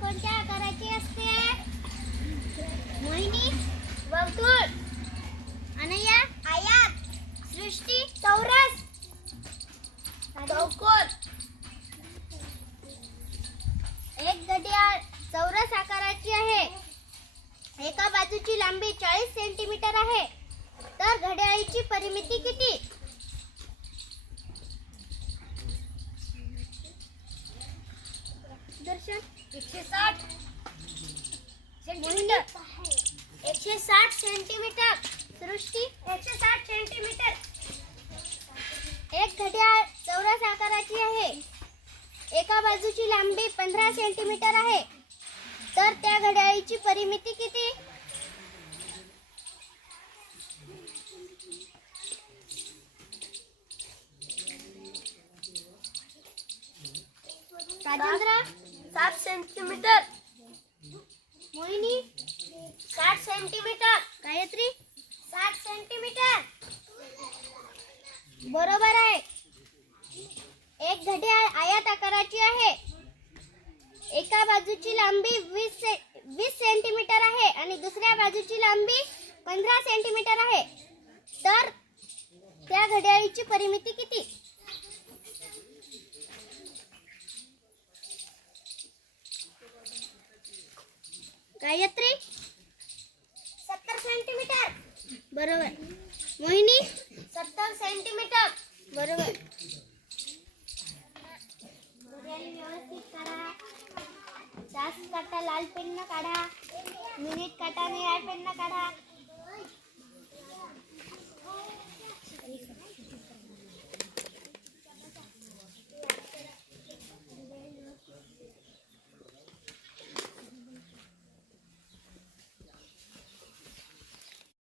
कोणत्या आकाराची असते? मोहिनी वर्तुळ, अनया आयत, सृष्टी चौरस, चौकोन. एक घड्याळ चौरस आकाराची आहे. एका बाजूची लांबी 40 सेंटीमीटर आहे. तर घड्याळीची परिमिती किती? दर्शन 160 सेंटीमीटर. 160 सेंटीमीटर. सृष्टी 160 सेंटीमीटर. एक घड्याळ चौरस आकाराची आहे. एका बाजूची लांबी 15 सेंटीमीटर आहे. तर त्या घड्याळीची परिमिती किती? राजेंद्र 7 सेंटीमीटर. मोहिनी 60 सेंटीमीटर. गायत्री 60 सेंटीमीटर. बरोबर आहे. एक घड्याळ आयत आकाराची आहे. एका बाजूची लांबी 20 सेंटीमीटर आहे आणि दुसऱ्या बाजूची लांबी 15 सेंटीमीटर आहे. तर त्या घड्याळीची परिमिती किती? गायत्री 70 सेंटीमीटर. बरोबर. मोहिनी 70 सेंटीमीटर. बरोबर. व्यवस्थित करा. जास्त काटा लाल पेन न काढा. मिनिट काटा निळ्या पेन न काढा.